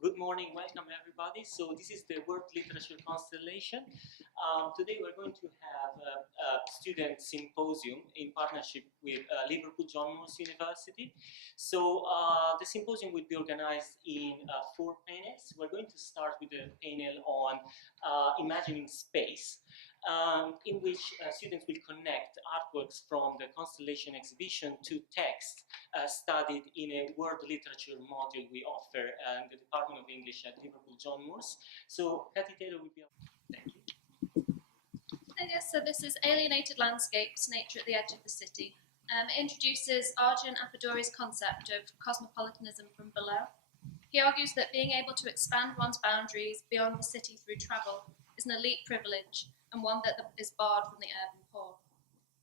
Good morning, welcome everybody. So this is the World Literature Constellation. Today we're going to have a student symposium in partnership with Liverpool John Moores University. So the symposium will be organized in 4 panels. We're going to start with a panel on imagining space, in which students will connect artworks from the Constellation exhibition to texts studied in a world literature module we offer in the Department of English at Liverpool John Moores. So Tate Taylor will be up. Thank you. Yes, so this is Alienated Landscapes, Nature at the Edge of the City. It introduces Arjun Appaduri's concept of cosmopolitanism from below. He argues that being able to expand one's boundaries beyond the city through travel is an elite privilege and one that is barred from the urban poor.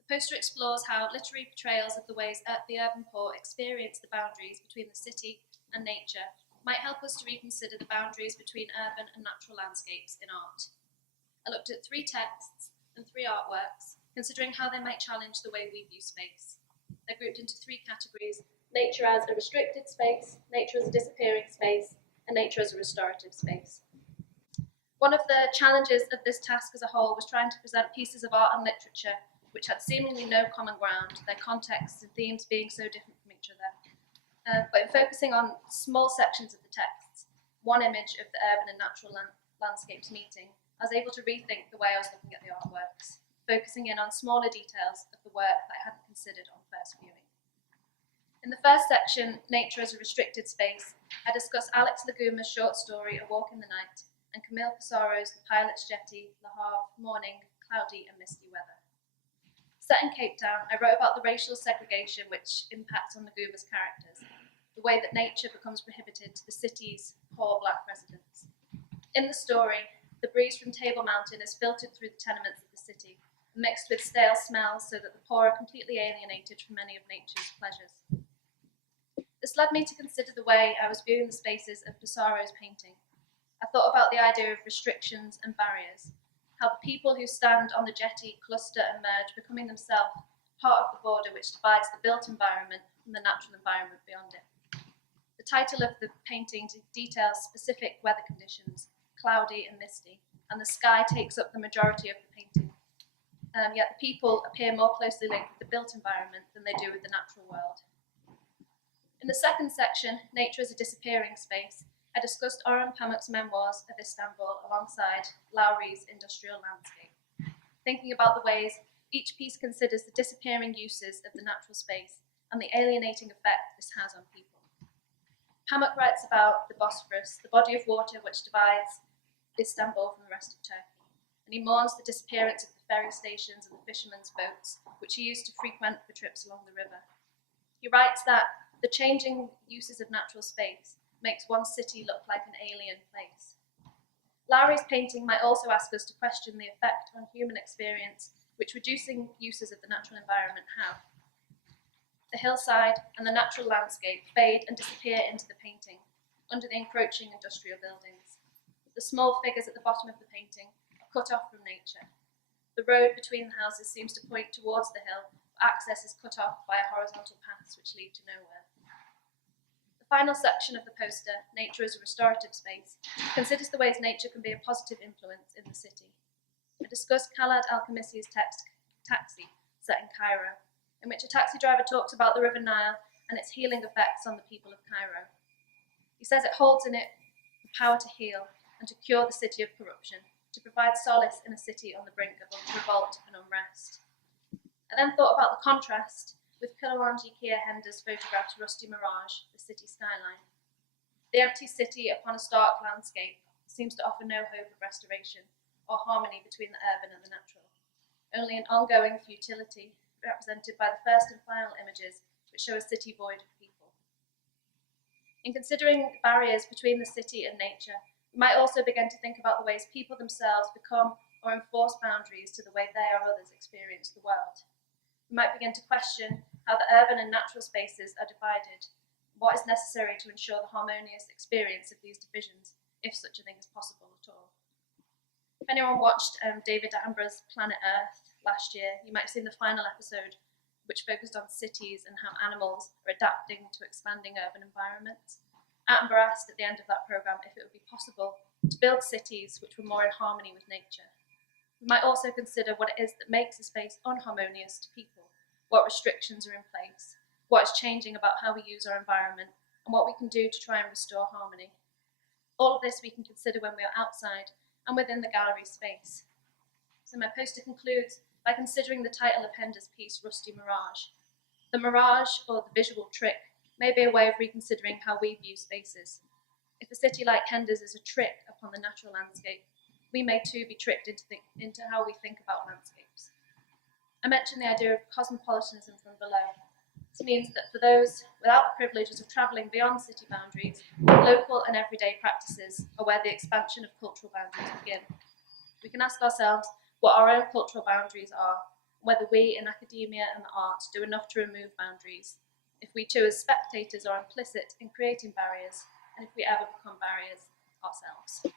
The poster explores how literary portrayals of the ways the urban poor experience the boundaries between the city and nature might help us to reconsider the boundaries between urban and natural landscapes in art. I looked at 3 texts and 3 artworks, considering how they might challenge the way we view space. They're grouped into 3 categories: nature as a restricted space, nature as a disappearing space, and nature as a restorative space. One of the challenges of this task as a whole was trying to present pieces of art and literature which had seemingly no common ground, their contexts and themes being so different from each other. But in focusing on small sections of the texts, one image of the urban and natural landscapes meeting, I was able to rethink the way I was looking at the artworks, focusing in on smaller details of the work that I hadn't considered on first viewing. In the first section, Nature as a Restricted Space, I discuss Alex Laguma's short story, A Walk in the Night, and Camille Pissarro's The Pilot's Jetty, Le Havre, Morning, Cloudy and Misty Weather. Set in Cape Town, I wrote about the racial segregation which impacts on Laguma's characters, the way that nature becomes prohibited to the city's poor black residents. In the story, the breeze from Table Mountain is filtered through the tenements of the city, mixed with stale smells so that the poor are completely alienated from many of nature's pleasures. This led me to consider the way I was viewing the spaces of Pissarro's painting. I thought about the idea of restrictions and barriers, how the people who stand on the jetty cluster and merge, becoming themselves part of the border which divides the built environment from the natural environment beyond it. The title of the painting details specific weather conditions, cloudy and misty, and the sky takes up the majority of the painting. Yet the people appear more closely linked with the built environment than they do with the natural world. In the second section, Nature as a Disappearing Space, I discussed Orhan Pamuk's memoirs of Istanbul alongside Lowry's Industrial Landscape, thinking about the ways each piece considers the disappearing uses of the natural space and the alienating effect this has on people. Pamuk writes about the Bosphorus, the body of water which divides Istanbul from the rest of Turkey, and he mourns the disappearance of the ferry stations and the fishermen's boats, which he used to frequent for trips along the river. He writes that the changing uses of natural space makes one city look like an alien place. Lowry's painting might also ask us to question the effect on human experience which reducing uses of the natural environment have. The hillside and the natural landscape fade and disappear into the painting under the encroaching industrial buildings. The small figures at the bottom of the painting are cut off from nature. The road between the houses seems to point towards the hill, but access is cut off by horizontal paths which lead to nowhere. The final section of the poster, Nature as a Restorative Space, considers the ways nature can be a positive influence in the city. I discussed Khaled Al-Khamissi's text, Taxi, set in Cairo, in which a taxi driver talks about the River Nile and its healing effects on the people of Cairo. He says it holds in it the power to heal and to cure the city of corruption, to provide solace in a city on the brink of revolt and unrest. I then thought about the contrast with Kilawanji Kia Hender's photographed Rusty Mirage, the city skyline. The empty city upon a stark landscape seems to offer no hope of restoration or harmony between the urban and the natural, only an ongoing futility represented by the first and final images which show a city void of people. In considering barriers between the city and nature, we might also begin to think about the ways people themselves become or enforce boundaries to the way they or others experience the world. We might begin to question how the urban and natural spaces are divided, what is necessary to ensure the harmonious experience of these divisions, if such a thing is possible at all. If anyone watched David Attenborough's Planet Earth last year, you might have seen the final episode, which focused on cities and how animals are adapting to expanding urban environments. Attenborough asked at the end of that programme if it would be possible to build cities which were more in harmony with nature. We might also consider what it is that makes a space unharmonious to people, what restrictions are in place, what is changing about how we use our environment, and what we can do to try and restore harmony. All of this we can consider when we are outside and within the gallery space. So my poster concludes by considering the title of Hender's piece, Rusty Mirage. The mirage, or the visual trick, may be a way of reconsidering how we view spaces. If a city like Hender's is a trick upon the natural landscape, we may too be tricked into how we think about landscapes. I mentioned the idea of cosmopolitanism from below. This means that for those without the privileges of travelling beyond city boundaries, local and everyday practices are where the expansion of cultural boundaries begin. We can ask ourselves what our own cultural boundaries are, and whether we in academia and the arts do enough to remove boundaries, if we too as spectators are implicit in creating barriers, and if we ever become barriers ourselves.